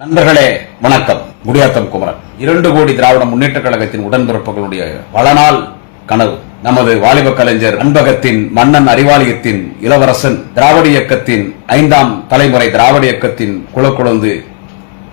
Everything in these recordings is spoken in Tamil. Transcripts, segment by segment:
நண்பர்களே வணக்கம். குடியாத்தம் குமரன். இரண்டு கோடி திராவிட முன்னேற்ற கழகத்தின் உடன்பிறப்புகளுடைய வளநாள் நாள் கனவு. நமது வாலிப கலைஞர் அன்பகத்தின் மன்னன் அறிவாலயத்தின் இளவரசன் திராவிட இயக்கத்தின் ஐந்தாம் தலைமுறை திராவிட இயக்கத்தின் குலக்குழந்து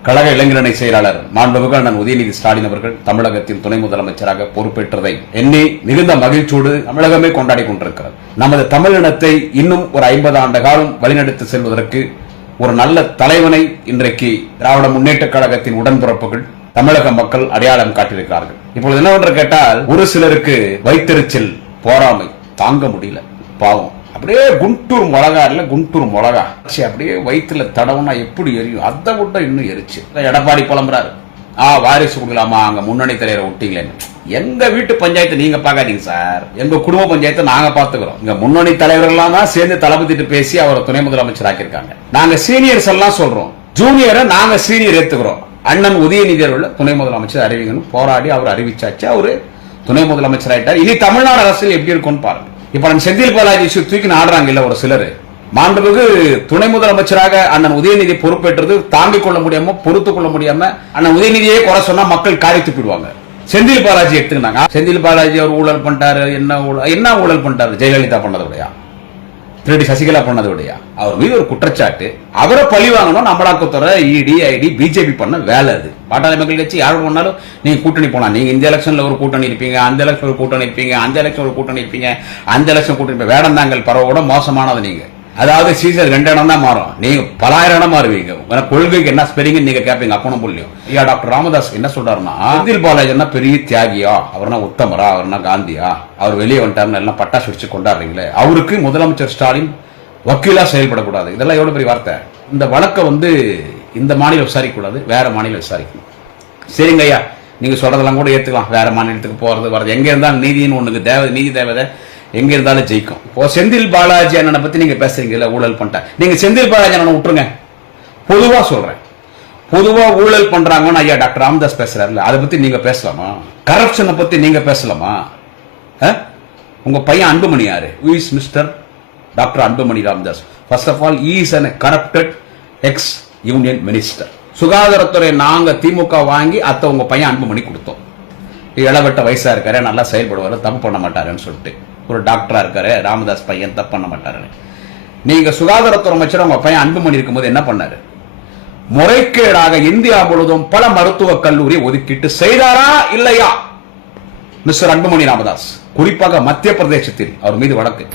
கழக இளைஞரணி செயலாளர் மாண்புமிகு அண்ணன் உதயநிதி ஸ்டாலின் அவர்கள் தமிழகத்தின் துணை முதலமைச்சராக பொறுப்பேற்றதை எண்ணி மிகுந்த மகிழ்ச்சியோடு தமிழகமே கொண்டாடி கொண்டிருக்கிறது. நமது தமிழினத்தை இன்னும் ஒரு ஐம்பது ஆண்டு காலம் வழிநடத்தி செல்வதற்கு ஒரு நல்ல தலைவனை இன்றைக்கு திராவிட முன்னேற்ற கழகத்தின் உடன்பிறப்புகள் தமிழக மக்கள் அடையாளம் காட்டியிருக்கிறார்கள். இப்பொழுது என்னவென்று கேட்டால் ஒரு சிலருக்கு வைத்தெரிச்சல் போராமை தாங்க முடியல. பாவம். அப்படியே குண்டூர் மிளகா இல்ல குண்டூர் மிளகா. அப்படியே வயிற்றுல தடவுனா எப்படி எரியும்? அதை விட இன்னும் எரிச்சு எடப்பாடி புலம்புறாரு. ஆ வாரிசு கொடுக்கலாமா அங்க முன்னணி தலைவரை விட்டீங்களேன்னு எங்க வீட்டு பஞ்சாயத்து நீங்க பாக்காதீங்க சார். எங்க குடும்ப பஞ்சாயத்தை நாங்க பாத்துக்கிறோம் இங்க முன்னணி தலைவர்கள்லாம் தான் சேர்ந்து தளபதிட்டு பேசி அவரை துணை முதலமைச்சர் ஆக்கியிருக்காங்க. நாங்க சீனியர்ஸ் எல்லாம் சொல்றோம். ஜூனியரை நாங்க சீனியர் ஏத்துக்கிறோம். அண்ணன் உதயநிதி அவர்கள் துணை முதலமைச்சர் அறிவிங்கன்னு போராடி அவர் அறிவிச்சாச்சு அவரு துணை முதலமைச்சர் ஆயிட்டார். இனி தமிழ்நாடு அரசியல் எப்படி இருக்கும்னு பாருங்க. இப்ப நம்ம செந்தில் பாலாஜி இஷ்யூ தூக்கி ஆடுறாங்க இல்ல ஒரு சிலர். மாண்புமிகு துணை முதலமைச்சராக அண்ணன் உதயநிதி பொறுப்பேற்றது தாங்கிக் கொள்ள முடியாம பொறுத்துக் கொள்ள முடியாம அண்ணன் உதயநிதியே குறை சொன்னா மக்கள் காரி துப்பிடுவாங்க செந்தில் பாலாஜி எடுத்துக்கினாங்க செந்தில் பாலாஜி அவர் ஊழல் பண்ணிட்டாரு என்ன ஊழல் என்ன ஊழல் பண்ணிட்டாரு? ஜெயலலிதா பண்ணது விடையா திருடி சசிகலா பண்ணது விடையா அவர் மீது ஒரு குற்றச்சாட்டு. அவரை பழி வாங்கணும் அமலாக்கத்துறை இடி ஐடி பிஜேபி பண்ண வேலை அது. பாட்டாளி மக்கள் கட்சி யார் பண்ணாலும் நீங்க கூட்டணி போனா நீங்க இந்த எலெக்ஷன்ல ஒரு கூட்டணி இருப்பீங்க அந்த எலெக்ஷன் ஒரு கூட்டணி இருப்பீங்க அந்த எலெக்ஷன் ஒரு கூட்டணி இருப்பீங்க அந்த எலெக்ஷன் கூட்டணி இருப்பீங்க. பரவோட மோசமானது நீங்க. அதாவது சீசர் ரெண்டு இடம் தான் மாறும். நீங்க பலாயிரம் இடம் மாறுவீங்க. உங்க கொள்கைக்கு என்ன ஸ்பெல்லிங் நீங்க கேட்பீங்க அப்பனும் புள்ளியும். ஐயா டாக்டர் ராமதாஸ் என்ன சொல்றாருன்னா செந்தில் பாலாஜின்னா பெரிய தியாகியா? அவர்னா உத்தமரா? அவர்னா காந்தியா? அவர் வெளியே வந்துட்டாருன்னு எல்லாம் பட்டாசு வெடிச்சு கொண்டாடுறீங்களே. அவருக்கு முதலமைச்சர் ஸ்டாலின் வக்கீலா செயல்படக்கூடாது. இதெல்லாம் எவ்வளவு பெரிய வார்த்தை? இந்த வழக்கை வந்து இந்த மாநிலம் விசாரிக்கக்கூடாது வேற மாநிலம் விசாரிக்கணும். சரிங்க ஐயா நீங்க சொல்றதெல்லாம் கூட ஏத்துக்கலாம். வேற மாநிலத்துக்கு போறது வர்றது. எங்க இருந்தாலும் நீதின்னு ஒண்ணுக்கு தேவை நீதி தேவதை எங்க இருந்தாலும் ஜெயிக்கும். இப்போ செந்தில் பாலாஜி அண்ணனை பத்தி நீங்க பேசுறீங்கல்ல ஊழல் பண்ணிட்டேன் நீங்க செந்தில் பாலாஜி அண்ணனை விட்டுருங்க. பொதுவா சொல்றேன். பொதுவா ஊழல் பண்றாங்கன்னு ஐயா டாக்டர் ராமதாஸ் பேசுறாருல்ல அதை பத்தி நீங்க பேசலாமா? கரப்ஷனை பத்தி நீங்க பேசலாமா? உங்க பையன் அன்புமணி யாரு? Is mister doctor Anbumani Ramadoss. First of all is an corrupted ex union minister சுகாதாரத்துறை நாங்க திமுக வாங்கி அத்தை உங்க பையன் அன்புமணி கொடுத்தோம். இளவட்ட வயசா இருக்காரு நல்லா செயல்படுவாரு தப்பு பண்ண மாட்டாருன்னு சொல்லிட்டு. ஒரு டாக்டரா இருக்காரு. ராமதாஸ் பையன் தப்பு பண்ண மாட்டாருன்னு. நீங்க சுகாதாரத்துறை அமைச்சர் உங்க பையன் அன்புமணி இருக்கும்போது என்ன பண்ணாரு? முறைகேடாக இந்தியா முழுவதும் பல மருத்துவக் கல்லூரி ஒதுக்கீட்டு செய்தாரா இல்லையா? மிஸ்டர் அன்புமணி ராமதாஸ் குறிப்பாக மத்திய பிரதேசத்தில் அவர் மீது வழக்கு.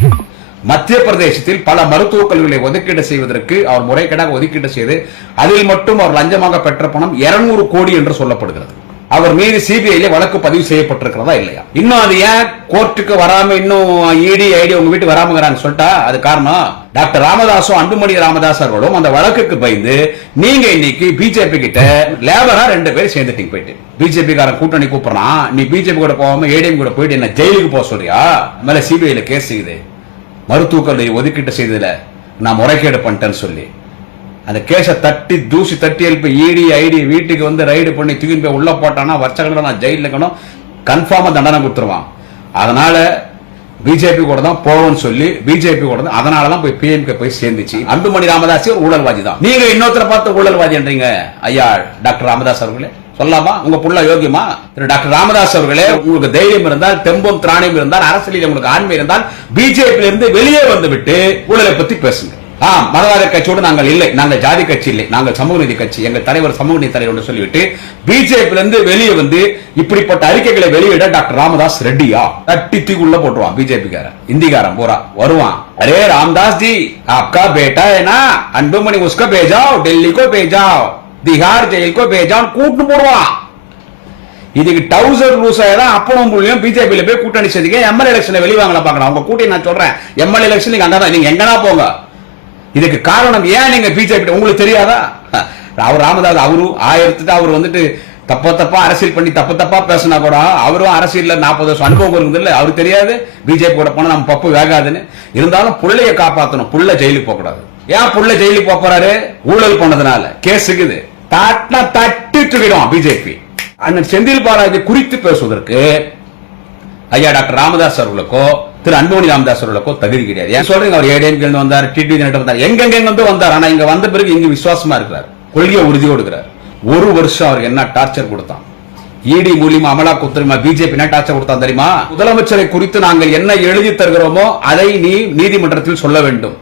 மத்திய பிரதேசத்தில் பல மருத்துவக் கல்லூரிகளை ஒதுக்கீடு செய்வதற்கு அவர் முறைகேடாக ஒதுக்கீடு செய்து அதில் மட்டும் அவர் லஞ்சமாக பெற்ற பணம் 200 கோடி என்று சொல்லப்படுகிறது. அவர் மீது சிபிஐல வழக்கு பதிவு செய்யப்பட்டிருக்கிறதா இல்லையா? இன்னும் அது ஏன் கோர்ட்டுக்கு வராம இன்னும் இடி ஐடி உங்க வீட்டுக்கு வராமங்கிறாங்க சொல்லிட்டா? அது காரணம் டாக்டர் ராமதாசும் அன்புமணி ராமதாஸ் அவர்களும் அந்த வழக்குக்கு பயந்து நீங்க இன்னைக்கு பிஜேபி கிட்ட லேபரா ரெண்டு பேரும் சேர்ந்துட்டீங்க போயிட்டு. பிஜேபி காரன் கூட்டணி கூப்பிடறான்? நீ பிஜேபி கூட போகாம ஏடிஎம் கூட போயிட்டு என்ன ஜெயிலுக்கு போக சொல்றியா? மேல சிபிஐல கேஸ் செய்யுது மருத்துவக் கல்லூரி ஒதுக்கீட்டு செய்ததுல நான் முறைகேடு பண்ணிட்டேன்னு சொல்லி. அந்த கேஸை தட்டி தூசி தட்டி எழுப்பி இடி ஐடி வீட்டுக்கு வந்து ரைடு பண்ணி தூக்கிட்டு போய் உள்ள போட்டானா வருஷங்கள நான் ஜெயில இருக்கணும். கன்ஃபார்மா தண்டனை கொடுத்துருவான். அதனால பிஜேபி கூட தான் போவோம்னு சொல்லி பிஜேபி கூட தான் அதனால தான் போய் பிஎம்கே போய் சேர்ந்துச்சு. அன்புமணி ராமதாஸ் ஒரு ஊழல்வாதி தான். நீங்க இன்னொருத்தர பார்த்து ஊழல்வாதின்றீங்க ஐயா டாக்டர் ராமதாஸ் அவர்களே. சொல்லாமா? உங்க புள்ள யோகியமா? திரு டாக்டர் ராமதாஸ் அவர்களே உங்களுக்கு தைரியம் இருந்தால் தெம்பும் திராணியம் இருந்தால் அரசியலில் உங்களுக்கு ஆண்மை இருந்தால் பிஜேபி இருந்து வெளியே வந்துவிட்டு ஊழலை பத்தி பேசுங்க. ஆஹ் மதவாத கட்சியோடு நாங்கள் இல்லை. நாங்கள் ஜாதி கட்சி இல்லை. நாங்கள் சமூக நீதி கட்சி. எங்கள் தலைவர் சமூக நீதி தலைவர் சொல்லிவிட்டு பிஜேபி இருந்து வெளியே வந்து இப்படிப்பட்ட அறிக்கைகளை வெளியிட டாக்டர் ராமதாஸ் ரெட்டியா தட்டி தீ உள்ள போட்டுருவான். பிஜேபிக்காரன். இந்திக்காரன். போறா. வருவான். அரே ராமதாஸ் ஜி அக்கா பேட்டா ஏனா? அன்புமணி உஸ்கோ பேஜாவ் டெல்லிக்கோ பேஜா திகார் ஜெயிலுக்கோ பேஜாவ் கூட்டு போடுவான். இதுக்கு டவுசர் லூஸ் ஆயிரம் அப்பளம் புள்ளியும் பிஜேபியில போய் கூட்டணி செஞ்சுக்க எம்எல்ஏ எலெக்ஷன்ல வெளிவாங்கலாம் பாக்கலாம் அவங்க கூட்டணி நான் சொல்றேன். எம்எல்ஏ எலெக்ஷன் நீங்க அங்கதான் நீங்க எங்கன்னா போங்க. இதுக்கு காரணம் ஏன் நீங்க பிஜேபி உங்களுக்கு தெரியாதா? அவர் ராமதாஸ் அவரும் ஆயிரத்துட்டு அவர் வந்துட்டு தப்ப தப்பா அரசியல் பண்ணி தப்பு தப்பா பேசினா கூட அவரும் அரசியல்ல நாற்பது வருஷம் அனுபவம் இருக்குது இல்லை அவருக்கு தெரியாது. பிஜேபி கூட போனா நம்ம பப்பு வேகாதுன்னு. இருந்தாலும் புள்ளைய காப்பாற்றணும் புள்ள ஜெயிலுக்கு போகக்கூடாது ஏன் புள்ள ஜெயிலுக்கு போக போறாரு? ஊழல் பண்ணதுனால. கேஸுக்குது தட்டினா தட்டி தூக்கிடும் பிஜேபி அண்ணன் செந்தில் பாலாஜி குறித்து பேசுவதற்கு ஐயா டாக்டர் ராமதாஸ் அவர்களுக்கோ திரு அன்புமணி ராமதாஸ் தகுதி கிடையாது. ஏன் சொல்றீங்க? அவர் ஏடிஎம்கே வந்தார் டிடி வந்தார். எங்கெங்க வந்து வந்தார்? ஆனா இங்க வந்த பிறகு இங்க விசுவாசமா இருக்கிறார். கொள்கையை உறுதியோடு இருக்கிறார். ஒரு வருஷம் அவருக்கு என்ன டார்ச்சர் கொடுத்தான்? இடி மூலியமா அமலாக்கத்துறைமா பிஜேபி என்ன டார்ச்சர் கொடுத்தான் தெரியுமா? முதலமைச்சரை குறித்து நாங்கள் என்ன எழுதி தருகிறோமோ அதை நீ நீதிமன்றத்தில் சொல்ல வேண்டும்.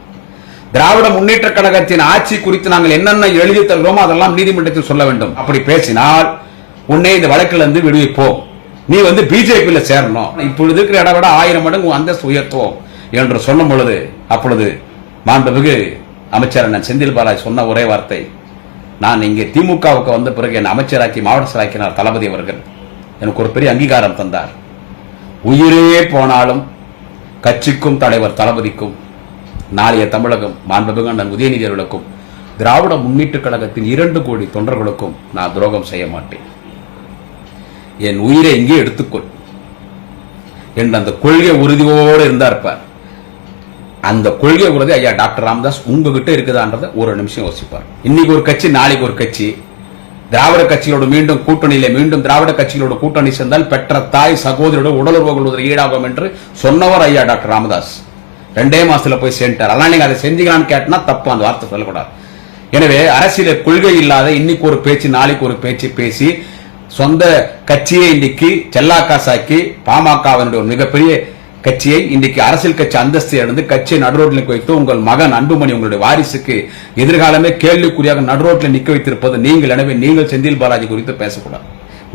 திராவிட முன்னேற்ற கழகத்தின் ஆட்சி குறித்து நாங்கள் என்னென்ன எழுதி தருகிறோமோ அதெல்லாம் நீதிமன்றத்தில் சொல்ல வேண்டும். அப்படி பேசினால் உன்னை இந்த வழக்கிலிருந்து விடுவிப்போம். நீ வந்து பிஜேபியில் சேரணும். இப்பொழுது இருக்கிற இடம் விட ஆயிரம் மடங்கு அந்த அந்தஸ்து உயர்த்துவோம் என்று சொல்லும் பொழுது அப்பொழுது மாண்புமிகு அமைச்சர் அண்ணன் செந்தில் பாலாஜி சொன்ன ஒரே வார்த்தை. நான் இங்கே திமுகவுக்கு வந்த பிறகு என்னை அமைச்சராக்கி மாவட்ட செயலாக்கினார் தளபதி அவர்கள். எனக்கு ஒரு பெரிய அங்கீகாரம் தந்தார். உயிரே போனாலும் கட்சிக்கும் தலைவர் தளபதிக்கும் நாளைய தமிழகம் மாண்புமிகு அண்ணன் உதயநிதி அவர்களுக்கும் திராவிட முன்னேற்றக் கழகத்தின் இரண்டு கோடி தொண்டர்களுக்கும் நான் துரோகம் செய்ய மாட்டேன். என் உயிரை இங்கே எடுத்துக்கொள். என்ற அந்த கொள்கை உறுதியோடு இருந்தார் இருப்பார் அந்த கொள்கை உறுதி ஐயா டாக்டர் ராமதாஸ் உங்ககிட்ட இருக்குதான்றத ஒரு நிமிஷம் யோசிப்பார். இன்னைக்கு ஒரு கட்சி நாளைக்கு ஒரு கட்சி. திராவிட கட்சிகளோடு மீண்டும் கூட்டணியில மீண்டும் திராவிட கட்சிகளோட கூட்டணி சேர்ந்தால் பெற்ற தாய் சகோதரியோட உடலுறவு கொள்வது ஈடாகும் என்று சொன்னவர் ஐயா டாக்டர் ராமதாஸ். ரெண்டே மாசத்துல போய் சேர்ந்துட்டார். அதனால நீங்க அதை செஞ்சீங்களான்னு கேட்டனா தப்பு அந்த வார்த்தை சொல்லக்கூடாது. எனவே அரசியல கொள்கை இல்லாத இன்னைக்கு ஒரு பேச்சு நாளைக்கு ஒரு பேச்சு பேசி சொந்த கட்சியை இன்னைக்கு செல்லாக்காசாக்கி பாமகவினுடைய ஒரு மிகப்பெரிய கட்சியை இன்னைக்கு அரசியல் கட்சி அந்தஸ்து இழந்து கட்சியை நடுரோட்டில் வைத்து உங்கள் மகன் அன்புமணி உங்களுடைய வாரிசுக்கு எதிர்காலமே கேள்விக்குறியாக நடுரோட்டில் நிக்க வைத்திருப்பது நீங்கள். எனவே நீங்கள் செந்தில் பாலாஜி குறித்து பேசக்கூடாது.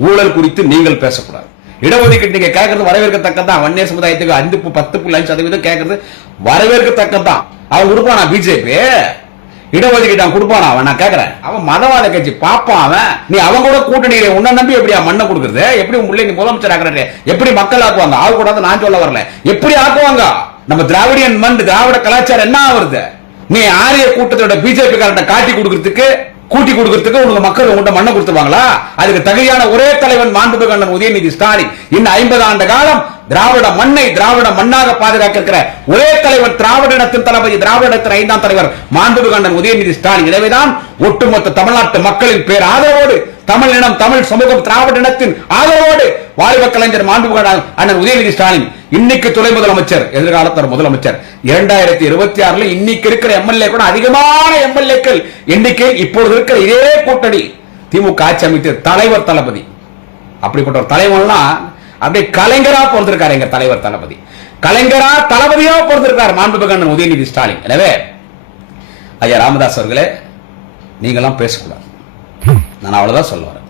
ஊழல் குறித்து நீங்கள் பேசக்கூடாது. இடஒதுக்கீடு நீங்க கேட்கறது வரவேற்கத்தக்கதான் வன்னிய சமுதாயத்துக்கு அஞ்சு பத்து புள்ளி அஞ்சு சதவீதம் கேட்கறது வரவேற்கத்தக்கதான் அவன் உருப்பானா? பிஜேபி? இடஒதுக்கீடு அவன் கொடுப்பானா அவன்? நான் கேட்கறேன் அவன் மதவாத கட்சி பாப்பான் அவன். நீ அவன் கூட கூட்டணியில உன்னை நம்பி எப்படியா மண்ணை கொடுக்குறது? எப்படி உன் பிள்ளை நீ முதலமைச்சர் ஆக்குறது எப்படி மக்கள் ஆக்குவாங்க? ஆக கூடாது நான் சொல்ல வரல. எப்படி ஆக்குவாங்க? நம்ம திராவிடியன் மண் திராவிட கலாச்சாரம் என்ன ஆகுறது? நீ ஆரிய கூட்டத்தோட பிஜேபி காரண்ட காட்டி கொடுக்கறதுக்கு கூட்டி கொடுக்கறதுக்கு உனக்கு மக்கள் உங்கள்கிட்ட மண்ணை கொடுத்துருவாங்களா? அதுக்கு தகுதியான ஒரே தலைவன் மாண்புமிகு அண்ணன் உதயநிதி ஸ்டாலின். இன்னும் ஐம்பது ஆண்டு காலம் திராவிட மண்ணை திராவிட மண்ணாக பாதுகாக்க இருக்கிற ஒரே தலைவர் திராவிட இனத்தின் தளபதி திராவிடத்தின் ஐந்தாம் தலைவர் மாண்புகண்டன் உதயநிதி ஸ்டாலின். எனவேதான் ஒட்டுமொத்த தமிழ்நாட்டு மக்களின் பேர் ஆதரவோடு தமிழ் இனம் தமிழ் சமூகம் திராவிட இனத்தின் ஆதரவோடு வாலிப கலைஞர் மாண்புகண்டன் அண்ணன் உதயநிதி ஸ்டாலின். இன்னைக்கு துணை முதலமைச்சர் எதிர்காலத்தில் முதலமைச்சர். இரண்டாயிரத்தி இருபத்தி ஆறுல இன்னைக்கு இருக்கிற எம்எல்ஏ கூட அதிகமான எம்எல்ஏக்கள் எண்ணிக்கை இப்பொழுது இருக்கிற இதே கூட்டணி. திமுக ஆட்சி அமைத்த தலைவர் தளபதி. அப்படிப்பட்ட ஒரு தலைவன்லாம் அப்படியே கலைஞரா பொறுத்திருக்காரு எங்க தலைவர் தளபதி. கலைஞரா தளபதியா பொறுத்திருக்கார் மாண்புமிகு அண்ணன் உதயநிதி ஸ்டாலின். எனவே ஐயா ராமதாஸ் அவர்களே நீங்களாம் பேசக்கூடாது. நான் அவ்வளவுதான் சொல்லுவேன்